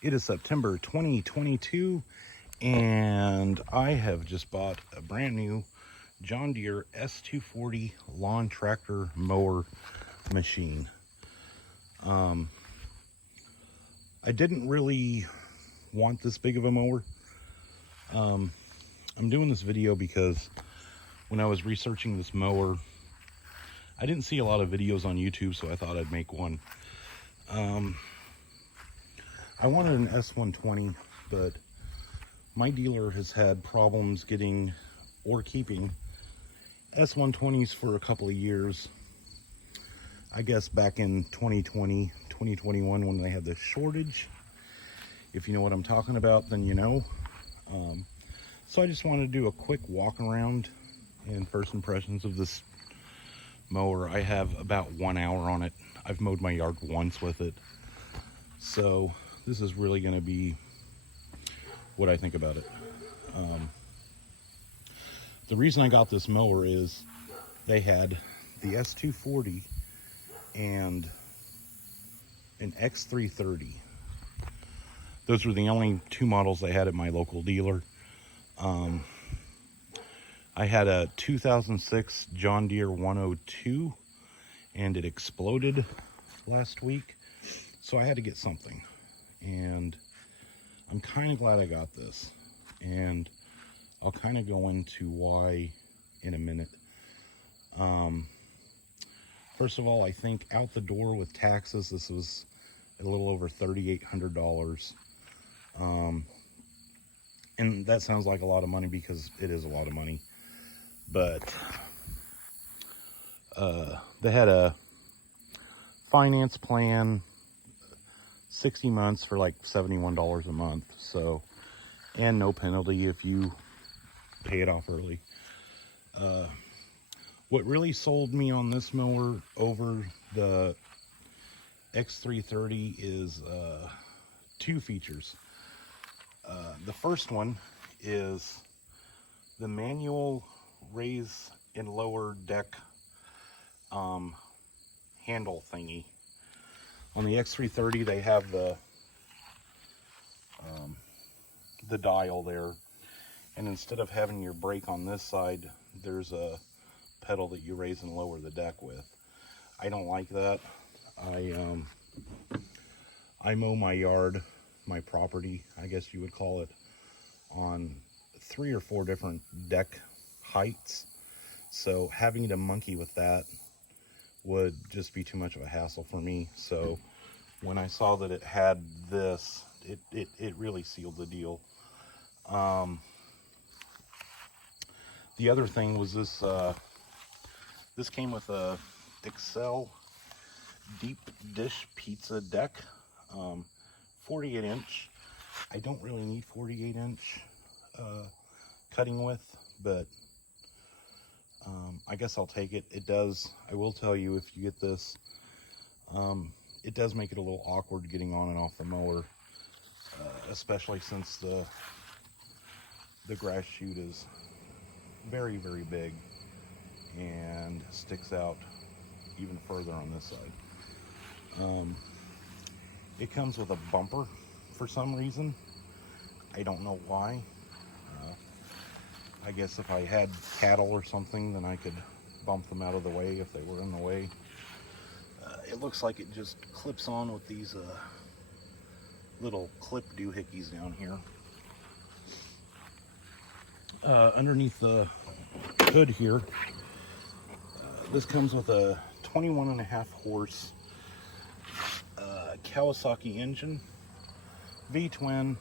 It is September 2022, and I have just bought a brand new John Deere S240 lawn tractor mower machine. I didn't really want this big of a mower. I'm doing this video because when I was researching this mower, I didn't see a lot of videos on YouTube, so I thought I'd make one. I wanted an S120, but my dealer has had problems getting or keeping S120s for a couple of years. I guess back in 2020, 2021, when they had the shortage. If you know what I'm talking about, then you know. So I just wanted to do a quick walk around and first impressions of this mower. I have about 1 hour on it. I've mowed my yard once with it. So this is really going to be what I think about it. The reason I got this mower is they had the S240 and an X330. Those were the only two models they had at my local dealer. I had a 2006 John Deere 102 and it exploded last week, so I had to get something, and I'm kind of glad I got this, and I'll kind of go into why in a minute. First of all, I think out the door with taxes, this was a little over $3,800. And that sounds like a lot of money because it is a lot of money. But they had a finance plan, 60 months for like $71 a month. So, and no penalty if you pay it off early. What really sold me on this mower over the X330 is two features. The first one is the manual raise and lower deck handle thingy. On the X330 they have the dial there, and instead of having your brake on this side, there's a pedal that you raise and lower the deck with. I don't like that. I mow my yard, my property, I guess you would call it, on 3 or 4 different deck heights. So having to monkey with that would just be too much of a hassle for me. So when I saw that it had this, it really sealed the deal. The other thing was this, this came with a Excel deep dish pizza deck, 48 inch. I don't really need 48 inch cutting width, but I guess I'll take it. It does, I will tell you, if you get this, it does make it a little awkward getting on and off the mower, especially since the grass chute is very, very big and sticks out even further on this side. It comes with a bumper for some reason. I don't know why. I guess if I had cattle or something, then I could bump them out of the way if they were in the way. It looks like it just clips on with these little clip doohickeys down here. Underneath the hood here, this comes with a 21.5 horse Kawasaki engine, V-twin.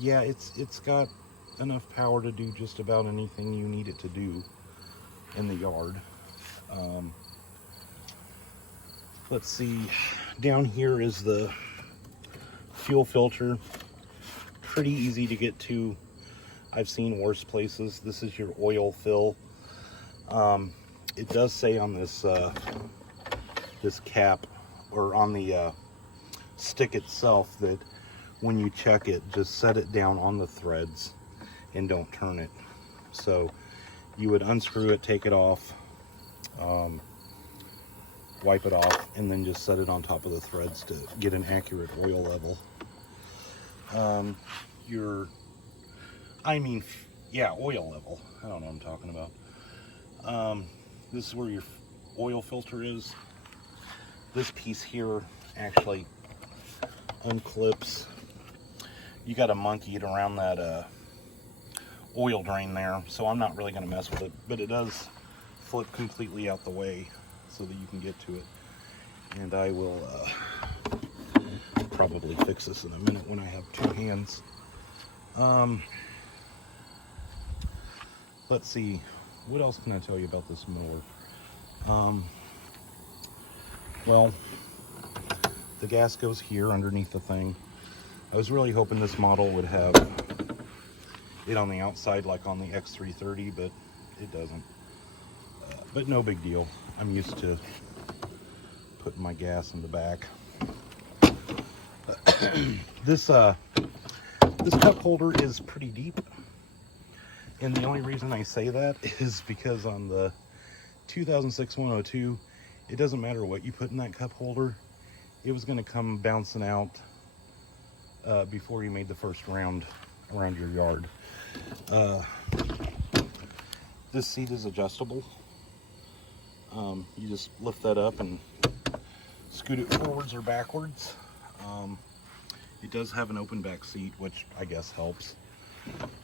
Yeah, it's got enough power to do just about anything you need it to do in the yard. Let's see, down here is the fuel filter. Pretty easy to get to. I've seen worse places. This is your oil fill. It does say on this this cap, or on the stick itself, that when you check it, just set it down on the threads and don't turn it. So you would unscrew it, take it off, wipe it off, and then just set it on top of the threads to get an accurate oil level. Oil level. I don't know what I'm talking about. This is where your oil filter is. This piece here actually unclips. You got to monkey it around that oil drain there, so I'm not really going to mess with it, but it does flip completely out the way so that you can get to it. And I will probably fix this in a minute when I have two hands. Let's see, what else can I tell you about this mower? Well, the gas goes here underneath the thing. I was really hoping this model would have it on the outside like on the X330, but it doesn't. But no big deal. I'm used to putting my gas in the back. This cup holder is pretty deep, and the only reason I say that is because on the 2006 102, it doesn't matter what you put in that cup holder, it was going to come bouncing out before you made the first round around your yard. This seat is adjustable. You just lift that up and scoot it forwards or backwards. It does have an open back seat, which I guess helps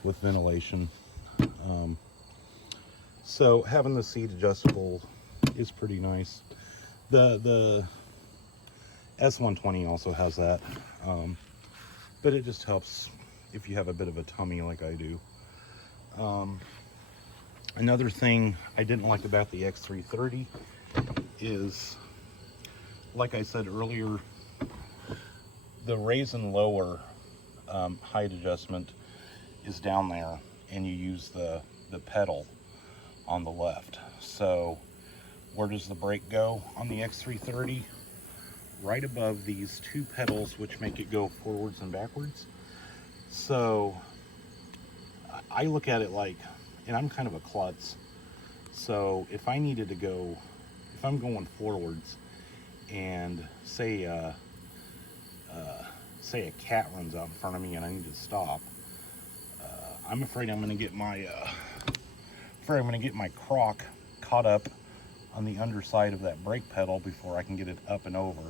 with ventilation. So having the seat adjustable is pretty nice. The S120 also has that, but it just helps if you have a bit of a tummy like I do. Another thing I didn't like about the X330 is, like I said earlier, the raise and lower height adjustment is down there, and you use the pedal on the left. So where does the brake go on the X330? Right above these two pedals, which make it go forwards and backwards. So I look at it like, and I'm kind of a klutz, so if I needed to go, if I'm going forwards and say a cat runs out in front of me and I need to stop, I'm afraid I'm going to get my crock caught up on the underside of that brake pedal before I can get it up and over.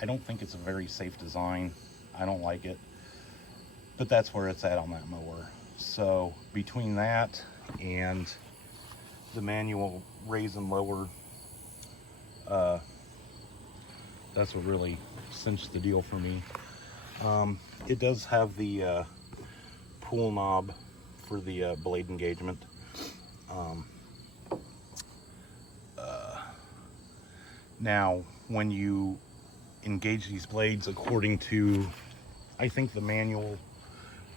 I don't think it's a very safe design. I don't like it, but that's where it's at on that mower. So between that and the manual raise and lower, that's what really cinched the deal for me. It does have the pull knob for the blade engagement. Now, when you engage these blades according to, I think, the manual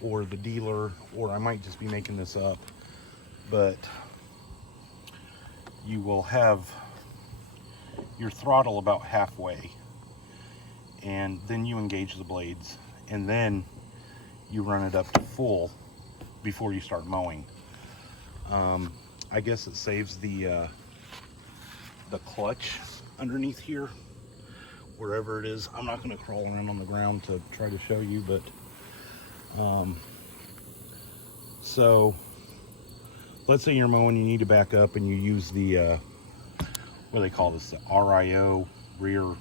or the dealer, or I might just be making this up, but you will have your throttle about halfway, and then you engage the blades, and then you run it up to full before you start mowing. I guess it saves the clutch underneath here, wherever it is. I'm not going to crawl around on the ground to try to show you, but so let's say you're mowing, you need to back up, and you use the what do they call this, the RIO, rear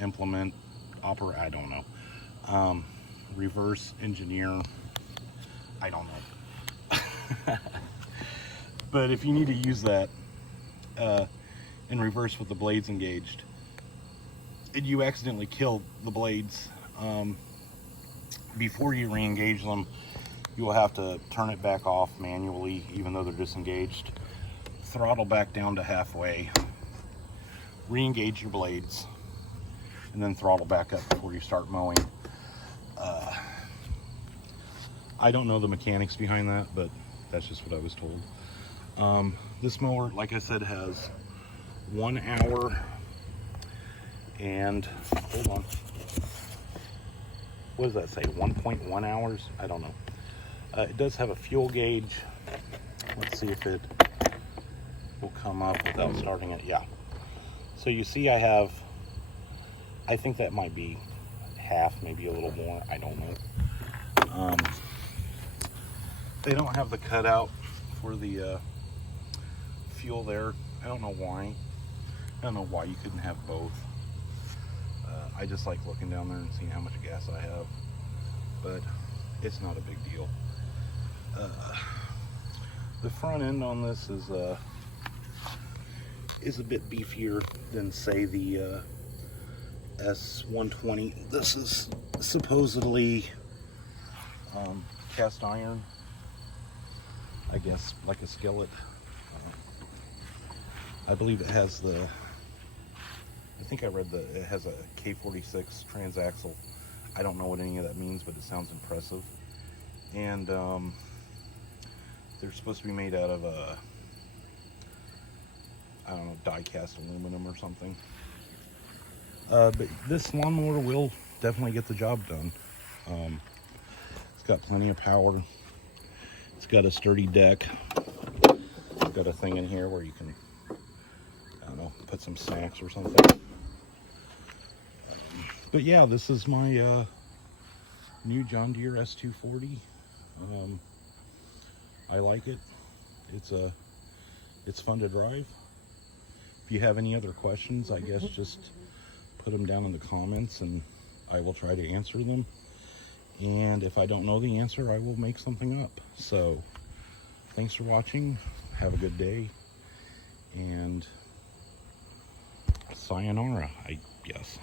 implement opera, I don't know, reverse engineer, I don't know. But if you need to use that in reverse with the blades engaged, and you accidentally kill the blades, before you re-engage them, you will have to turn it back off manually, even though they're disengaged, throttle back down to halfway, re-engage your blades, and then throttle back up before you start mowing. I don't know the mechanics behind that, but that's just what I was told. This mower, like I said, has 1 hour and, hold on, what does that say, 1.1 hours? I don't know. It does have a fuel gauge. Let's see if it, will come up without starting it. Yeah. So you see I think that might be half, maybe a little more. I don't know. They don't have the cutout for the fuel there. I don't know why. I don't know why you couldn't have both. I just like looking down there and seeing how much gas I have, but it's not a big deal. The front end on this is a bit beefier than, say, the S120. This is supposedly cast iron, I guess, like a skillet. I believe it has I think I read it has a K46 transaxle. I don't know what any of that means, but it sounds impressive. And they're supposed to be made out of I don't know, die-cast aluminum or something. But this lawnmower will definitely get the job done. It's got plenty of power. It's got a sturdy deck. It's got a thing in here where you can, I don't know, put some snacks or something. But yeah, this is my new John Deere S240. I like it. It's fun to drive. If you have any other questions, I guess just put them down in the comments and I will try to answer them. And if I don't know the answer, I will make something up. So thanks for watching. Have a good day. And sayonara, I guess.